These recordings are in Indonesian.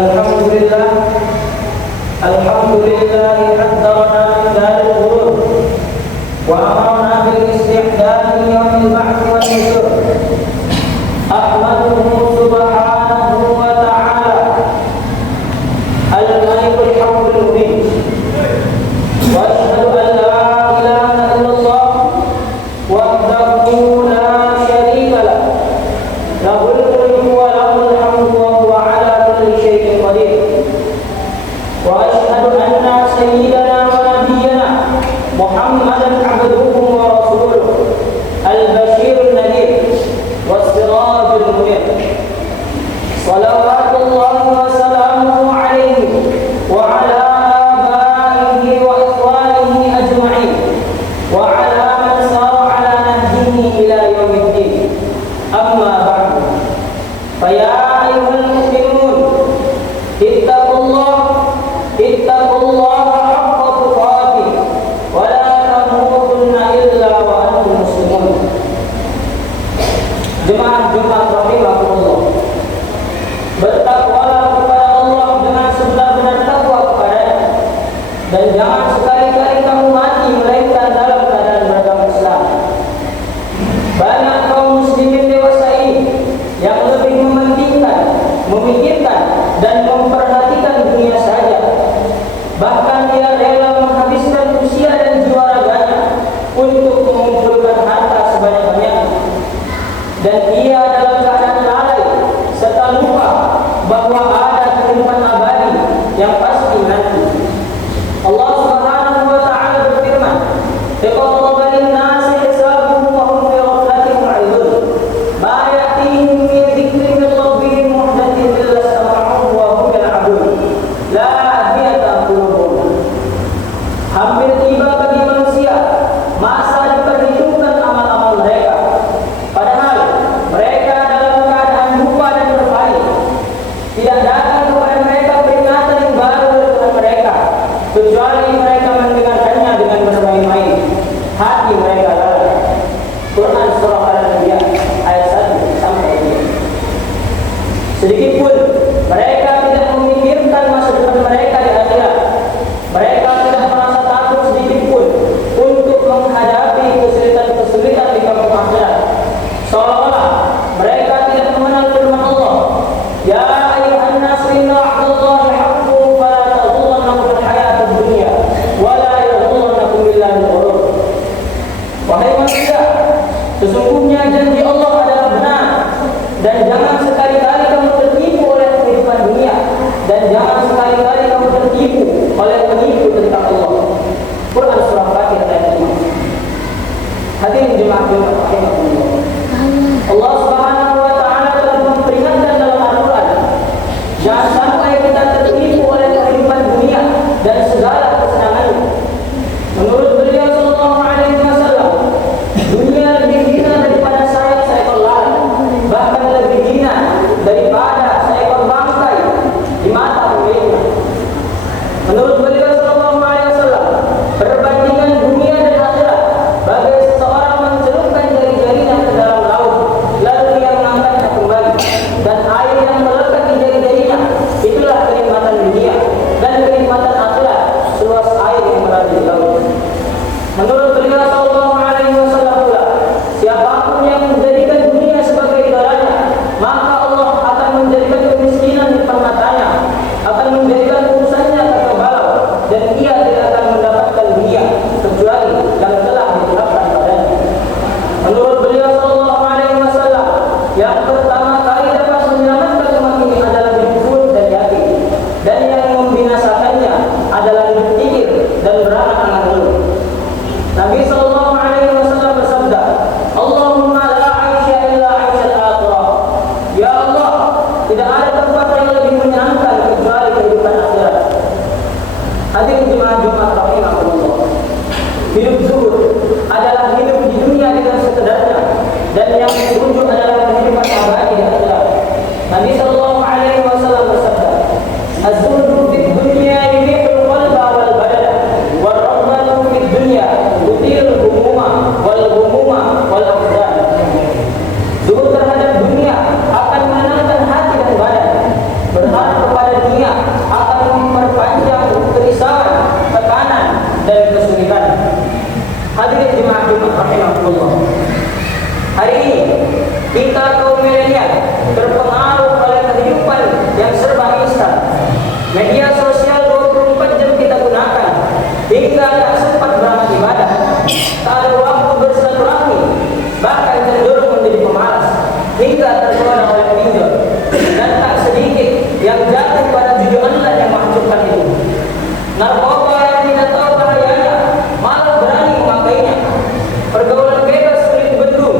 Alhamdulillah haddarana min daril ghurur wa amarna bil istihdad yaumil ba'ts wan nusyur. Ahmaduhu subhanahu wa ta'ala al-malikul haqqul mubin wa ashhadu an la ilaha illallah wahdahu la syarika lah lahul mulku wa lahul hamdu wa huwa ala kulli syai'in qadir. Wa ashhadu anna sayyidana wa nabiyyana Muhammadan abduhu wa rasuluh al-bashirun nadhir was-sirajul munir. Salawatullahi wa salamuhu alaihi wa ala abaihi wa ikhwanihi ajma'in wa ala man sara ala nahjihi ila yaumiddin. Amma ba'du. Fa ya ayyuhal muslimun ittaqullaha haqqa tuqatih wa la tamutunna illa wa antum muslimun. Jemaah Jumat rahimahullah, bertakwalah kepada Allah dengan sebenar-benar takwa kepadanya, dan jangan sekali-kali kamu mati melainkan dalam keadaan beragama Islam. Banyak kaum muslimin dewasa ini yang lebih mementingkan, memikirkan dan memperhatikan dunia saja. Bahkan dia rela menghabiskan usia dan jiwa raganya untuk mengumpulkan harta sebanyak-banyaknya. Dan ia dalam keadaan lalai serta lupa bahwa ada kehidupan abadi yang pasti nanti. Allah Subhanahu wa ta'ala berfirman, "Iqtaraba lin-nasi hisabuhum wa hum fi ghaflatin mu'ridun. Ma ya'tihim min dzikrin min rabbihim muhdatsin illa istama'uhu wa hum yal'abun. Lahiyatan qulubuhum." Hampir tiba bagi manusia masa diperhitungkan amal-amal mereka, padahal mereka dalam keadaan lupa dan berpaling. Tidak datang kepada mereka peringatan yang baru dari Tuhan mereka, kecuali mereka mendengarkannya dengan bermain-main. Hati mereka lalai. Quran surah Al-Anbiya ayat 1 sampai 2. Sedikit pun mereka tidak memikirkan masa depan mereka di akhirat. Mereka tidak merasa takut sedikit pun untuk menghadapi kesulitan-kesulitan di kampung akhirat. Seolah-olah mereka tidak mengenal firman Allah, "Ya ayyuhan nasu inna wa'dallahi haqqun fala taghurrannakum al-hayatud dunya wa la yaghurrannakum billahi al-ghurur." Wahai manusia, sesungguhnya janji Allah adalah benar, dan jangan sekali-kali kamu tertipu oleh kehidupan dunia, dan jangan sekali-kali kamu tertipu oleh penipu tentang Allah. Quran surah Fatir ayat 5. Hadirin jemaah Jumat rahimahullah, Allah Subhanahu wa ta'ala telah memperingatkan dalam Al-Quran, jangan sampai kita tertipu oleh kehidupan dunia dan segala kesenangannya. Menurut beliau sallallahu alaihi wasallam, dunia lebih hina daripada seekor lalat, bahkan lebih hina daripada seekor bangkai di mata pemiliknya. Menurut beliau sallallahu alaihi wasallam, perbandingan dunia dan akhirat bagai seseorang mencelupkan jari-jarinya ke dalam laut, lalu dia mengangkatnya kembali, dan air yang melekat di jari-jarinya itulah kenikmatan dunia, dan kenikmatan akhirat seluas air yang berada di laut. Menurut beliau sallallahu alaihi wasallam pula, siapapun yang menjadikan dunia sebagai idolanya, maka Allah akan menjadikan kemiskinan di permatanya, akan menjadikan urusannya kacau balau, dan ia tidak akan mendapatkan dunia kecuali yang telah ditetapkan padanya. Menurut beliau sallallahu alaihi wasallam, yang pertama kali dapat menyelamatkan umat ini adalah hidup zuhud dan yakin, dan yang membinasakannya adalah hidup pikir dan berangan-angan dulu. Nabi sallallahu alaihi wasallam bersabda, "Allahumma la 'aisha illa 'aishal akhirah." Ya Allah, tidak ada tempat yang lebih menyenangkan kecuali kehidupan akhirat. Hadirin jemaah Jumat rahimahullah, hidup zuhud adalah hidup di dunia dengan sekedarnya, dan yang ditunjuk adalah kehidupan abadi di akhirat. Nabi sallallahu alaihi wasallam bersabda, "Az-zuhdu fid dunya yurihul qalba wal badana, wal raghbatu fid dunya tuthirul humuma wal humuma wal ahzan." Zuhud terhadap dunia akan menenangkan hati dan badan. Berharap kepada dunia jemaah Jumat rahimahullah. Hari ini kita kaum milenial terpengaruh oleh kehidupan yang serba instan. Media sosial 24 jam kita gunakan hingga tak sempat beribadah, tak ada waktu bersilaturahmi, bahkan cenderung menjadi pemalas hingga tergoda oleh pinjol, dan tak sedikit yang jatuh pada judi online yang menghacurkan itu. Narkoba yang tidak tahu bahayanya malah berani memakainya. Pergaulan bebas sulit dibendung,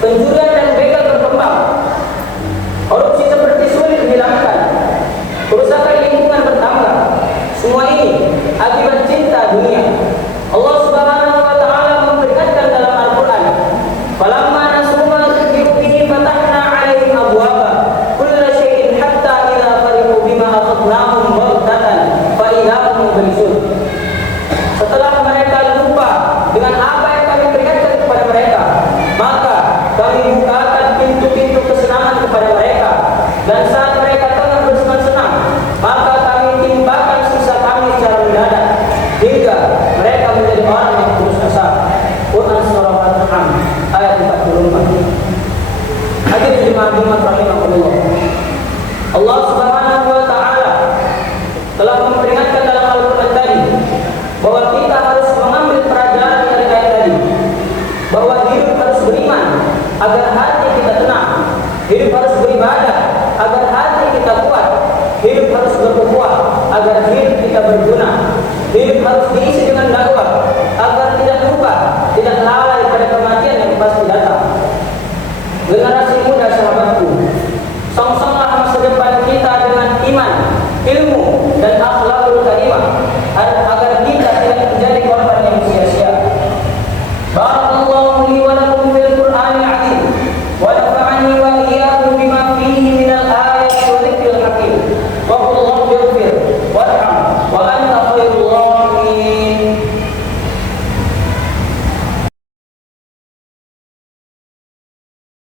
pencurian dan begal berkembang, korupsi seperti sulit dihilangkan, kerusakan lingkungan bertambah. Semua ini akibat cinta dunia. Allah Subhanahu wa taala memperingatkan dalam Al-Qur'an, "Falamma nasu ma dzukiru bihi fatahna 'alaihim abwaaba kulla syai'in hatta idza farihu bima akhadnahum baghtatan fa idza hum mublisun." Setelah mereka lupa dengan apa yang kami berikan kepada mereka, maka kami bukakan pintu-pintu kesenangan kepada mereka, dan saat mereka tengah bersenang-senang, maka kami timpakan sisa kami secara mendadak hingga mereka menjadi orang yang putus asa. Quran surah Al-An'am ayat 44. Hadirin jemaah Jumat rahimahullah. Allah Subhanahu wa taala telah memperingatkan dalam Al-Qur'an tadi bahwa kita harus mengambil pelajaran dari ayat tadi, bahwa hidup harus beriman agar hati kita tenang, hidup harus beribadah agar hati kita kuat, hidup harus berukhuwah agar hidup kita berguna, hidup harus diisi dengan dakwah agar tidak lupa, tidak lalai pada kematian yang pasti datang. Generasi muda sahabatku, songsonglah masa depan kita dengan iman, ilmu, dan akhlakul karimah.